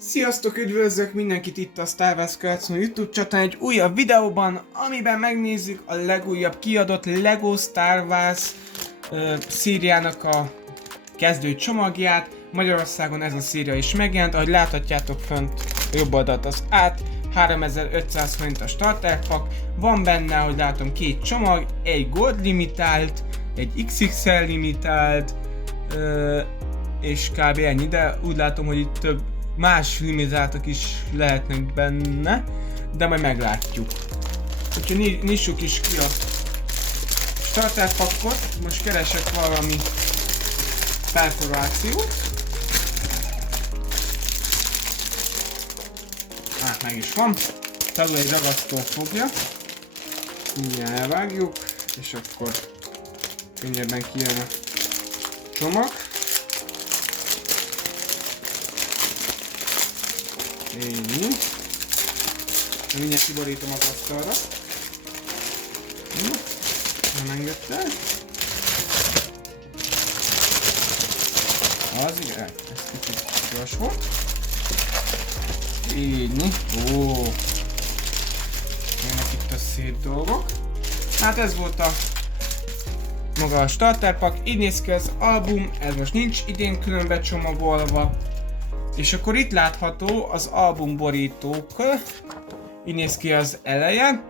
Sziasztok, üdvözlök mindenkit itt a Star Wars Kölcön YouTube csatornán egy újabb videóban, amiben megnézzük a legújabb kiadott Lego Star Wars szériának a kezdő csomagját. Magyarországon ez a széria is megjelent, ahogy láthatjátok fönt a jobb oldalt az át, 3500 forint a starter pack, van benne, ahogy látom, két csomag, egy Gold limitált, egy XXL limitált, és kb. Ennyi, de úgy látom, hogy itt több más limitáltak is lehetnek benne, de majd meglátjuk. Úgyhogy nyissuk is ki a starter packot, most keresek valami perforációt. Hát meg is van, talul egy ragasztó fogja, mindjárt elvágjuk, és akkor könnyebben kijön a csomag. Ennyi. Mindjárt kiborítom a pasztalra. Nem engedte. Az igen, ez kicsit gyors volt. Ennyi. Ó. Jönnek itt a szép dolgok. Hát ez volt a maga a starter pack. Így néz ki az album, ez most nincs idén külön becsomagolva. És akkor itt látható az albumborítók, így néz ki az eleje.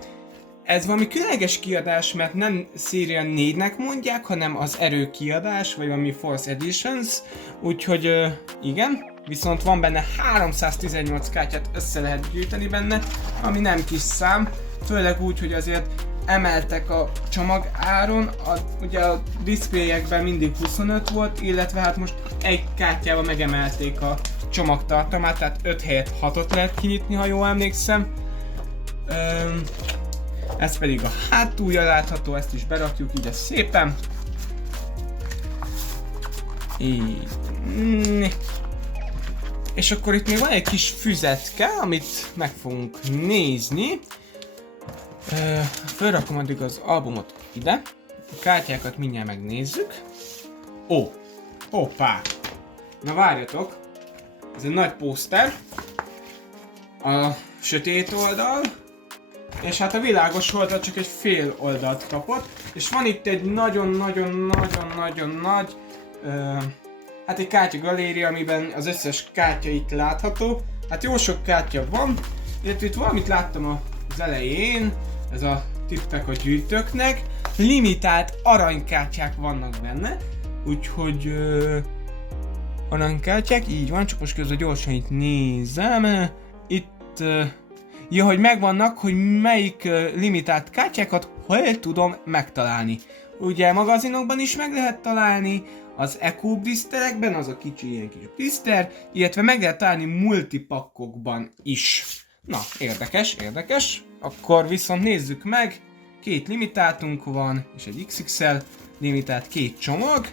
Ez valami különleges kiadás, mert nem Széria 4-nek mondják, hanem az erő kiadás, vagy valami Force Editions. Úgyhogy igen, viszont van benne 318 kártyát össze lehet gyűjteni benne, ami nem kis szám. Főleg úgy, hogy azért emeltek a csomag áron, ugye a diszpléjekben mindig 25 volt, illetve hát most egy kártyával megemelték a csomagtartalmát, tehát 5 helyett 6-ot lehet kinyitni, ha jól emlékszem. Ez pedig a hátulja látható, ezt is berakjuk így szépen. Így. És akkor itt még van egy kis füzetke, amit meg fogunk nézni. Felrakom addig az albumot ide. A kártyákat mindjárt megnézzük. Ó! Hoppá! Na várjatok! Ez egy nagy pószter. A sötét oldal. És hát a világos oldal csak egy fél oldalt kapott. És van itt egy nagyon-nagyon-nagyon-nagyon nagy hát egy kártya galéria, amiben az összes kártya itt látható. Hát jó sok kártya van. Illetve itt valamit láttam az elején. Ez a tippek a gyűjtőknek. Limitált aranykártyák vannak benne. Úgyhogy aranykártyák, így van, csak most közben gyorsan itt nézem. Itt ja, hogy megvannak, hogy melyik limitált kártyákat hol tudom megtalálni. Ugye magazinokban is meg lehet találni, az Eco blisterekben, az a kicsi ilyen kis blister, illetve meg lehet találni multipakkokban is. Na, érdekes, érdekes. Akkor viszont nézzük meg, két limitáltunk van, és egy XXL limitált két csomag.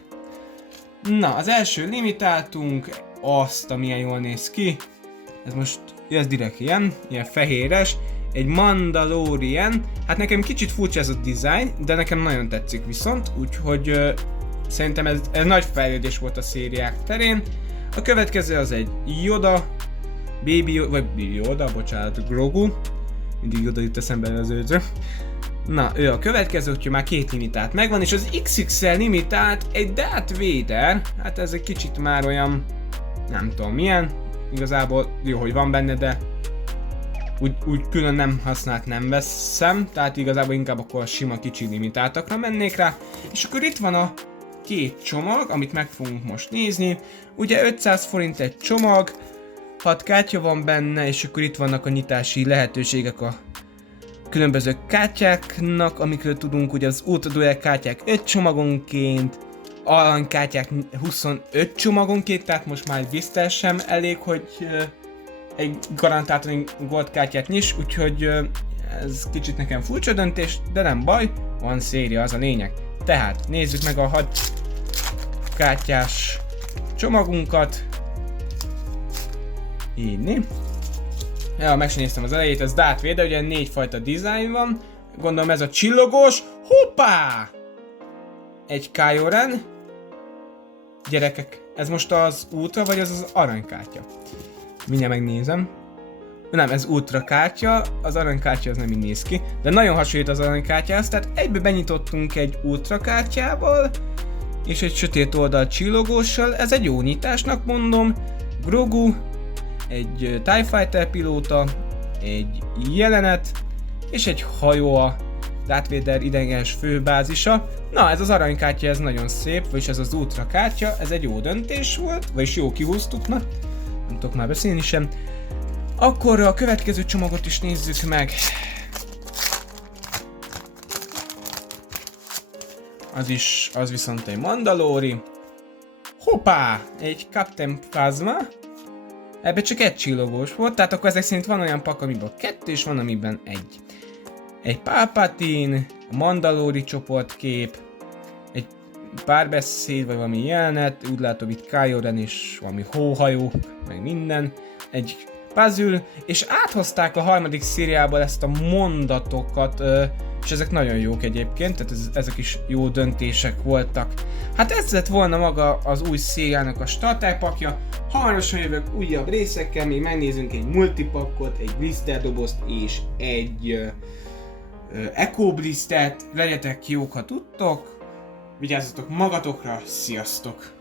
Na, az első limitáltunk, azt, amilyen jól néz ki. Ez most, ez direkt ilyen fehéres. Egy Mandalorian. Hát nekem kicsit furcsa ez a design, de nekem nagyon tetszik viszont, úgyhogy szerintem ez nagy fejlődés volt a szériák terén. A következő az egy Yoda, Baby Yoda, bocsánat, Grogu. Mindig Yoda jut eszembe az őző. Na, ő a következő, úgyhogy már két limitált megvan, és az XXL limitált egy Darth Vader. Hát ez egy kicsit már olyan, nem tudom milyen. Igazából jó, hogy van benne, de úgy külön nem használt nem veszem, tehát igazából inkább akkor a sima kicsi limitáltakra mennék rá. És akkor itt van a két csomag, amit meg fogunk most nézni. Ugye 500 forint egy csomag, 6 kártya van benne, és akkor itt vannak a nyitási lehetőségek a különböző kártyáknak, amikről tudunk, ugye az Ultra Duel kártyák 5 csomagonként, aranykártyák 25 csomagonként, tehát most már biztos sem elég, hogy egy garantáltan gold kártyát nyis, úgyhogy ez kicsit nekem furcsa döntés, de nem baj, van széria, az a lényeg. Tehát nézzük meg a 6 kártyás csomagunkat. Így. Ja, meg sem néztem az elejét, ez Darth Vader, ugye 4 fajta design van. Gondolom ez a csillogós. Hoppá! Egy Kylo Ren. Gyerekek, ez most az Ultra, vagy az aranykártya? Mindjárt megnézem. Nem, ez ultra kártya, az aranykártya az nem így néz ki, de nagyon hasonlít az aranykártyához, tehát egybe benyitottunk egy ultra kártyával, és egy sötét oldal csillogóssal, ez egy jó nyitásnak mondom. Grogu, egy TIE Fighter pilóta, egy jelenet, és egy hajó a Darth Vader idegenes főbázisa. Na, ez az aranykártya, ez nagyon szép, vagyis ez az ultra kártya, ez egy jó döntés volt, vagyis jó kihúztuk, na, nem tudok már beszélni sem. Akkor a következő csomagot is nézzük meg. Az viszont egy Mandalori. Hoppá! Egy Captain Phasma. Ebbe csak egy csillogós volt, tehát akkor ezek szerint van olyan pak, amiben 2 és van amiben 1. Egy Palpatine, a Mandalori csoportkép, egy párbeszéd vagy valami jelenet, úgy látom itt Kylo Ren és valami hóhajó, meg minden. Egy puzzle, és áthozták a harmadik szériából ezt a mondatokat, és ezek nagyon jók egyébként, tehát ezek is jó döntések voltak. Hát ez lett volna maga az új szériának a starter pakja. Hamarosan jövök újabb részekkel, még megnézünk egy multipakkot, egy blister dobozt és egy Echo blistert. Legyetek jók, ha tudtok, vigyázzatok magatokra, sziasztok!